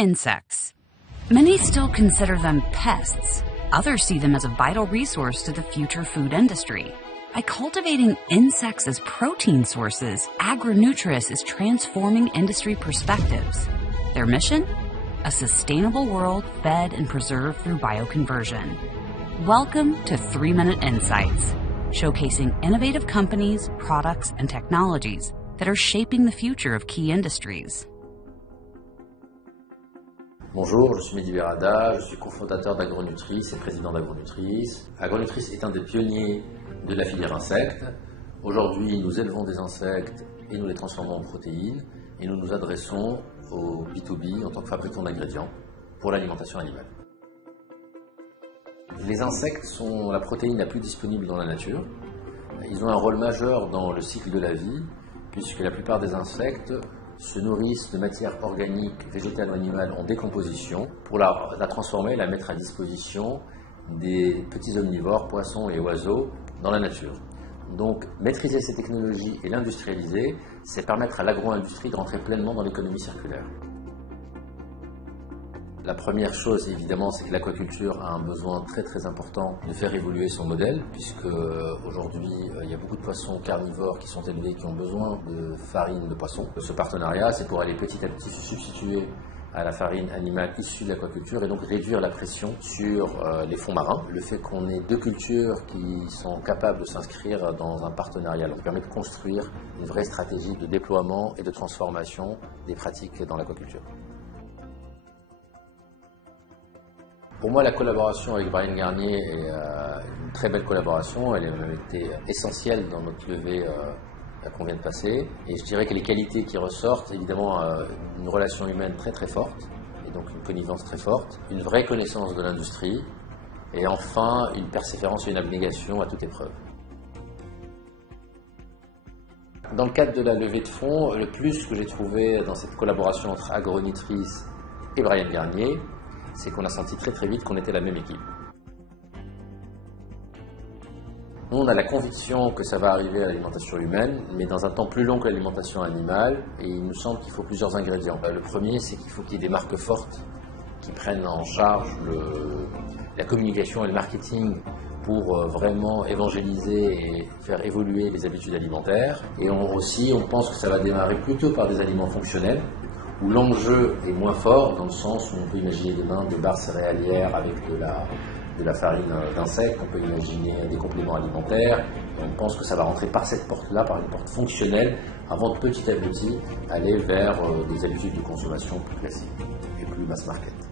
Insects. Many still consider them pests. Others see them as a vital resource to the future food industry. By cultivating insects as protein sources, AgroNutris is transforming industry perspectives. Their mission? A sustainable world fed and preserved through bioconversion. Welcome to 3-Minute Insights, showcasing innovative companies, products, and technologies that are shaping the future of key industries. Bonjour, je suis Mehdi Berada, je suis cofondateur d'AgroNutris et président d'AgroNutris. AgroNutris est un des pionniers de la filière insectes. Aujourd'hui, nous élevons des insectes et nous les transformons en protéines et nous nous adressons au B2B en tant que fabricant d'ingrédients pour l'alimentation animale. Les insectes sont la protéine la plus disponible dans la nature. Ils ont un rôle majeur dans le cycle de la vie puisque la plupart des insectes se nourrissent de matières organiques, végétales ou animales en décomposition pour la transformer et la mettre à disposition des petits omnivores, poissons et oiseaux dans la nature. Donc maîtriser ces technologies et l'industrialiser, c'est permettre à l'agro-industrie de rentrer pleinement dans l'économie circulaire. La première chose, évidemment, c'est que l'aquaculture a un besoin très important de faire évoluer son modèle, puisque aujourd'hui, il y a beaucoup de poissons carnivores qui sont élevés, qui ont besoin de farine de poisson. Ce partenariat, c'est pour aller petit à petit se substituer à la farine animale issue de l'aquaculture et donc réduire la pression sur les fonds marins. Le fait qu'on ait deux cultures qui sont capables de s'inscrire dans un partenariat leur permet de construire une vraie stratégie de déploiement et de transformation des pratiques dans l'aquaculture. Pour moi, la collaboration avec Bryan Garnier est une très belle collaboration. Elle a même été essentielle dans notre levée qu'on vient de passer. Et je dirais que les qualités qui ressortent, évidemment, une relation humaine très forte, et donc une connivence très forte, une vraie connaissance de l'industrie, et enfin une persévérance et une abnégation à toute épreuve. Dans le cadre de la levée de fonds, le plus que j'ai trouvé dans cette collaboration entre AgroNutris et Bryan Garnier, c'est qu'on a senti très vite qu'on était la même équipe. Nous, on a la conviction que ça va arriver à l'alimentation humaine, mais dans un temps plus long que l'alimentation animale, et il nous semble qu'il faut plusieurs ingrédients. Le premier, c'est qu'il faut qu'il y ait des marques fortes qui prennent en charge la communication et le marketing pour vraiment évangéliser et faire évoluer les habitudes alimentaires. Et aussi, on pense que ça va démarrer plutôt par des aliments fonctionnels, où l'enjeu est moins fort, dans le sens où on peut imaginer demain des barres céréalières avec de la farine d'insectes, on peut imaginer des compléments alimentaires, et on pense que ça va rentrer par cette porte-là, par une porte fonctionnelle, avant de petit à petit aller vers des habitudes de consommation plus classiques et plus mass market.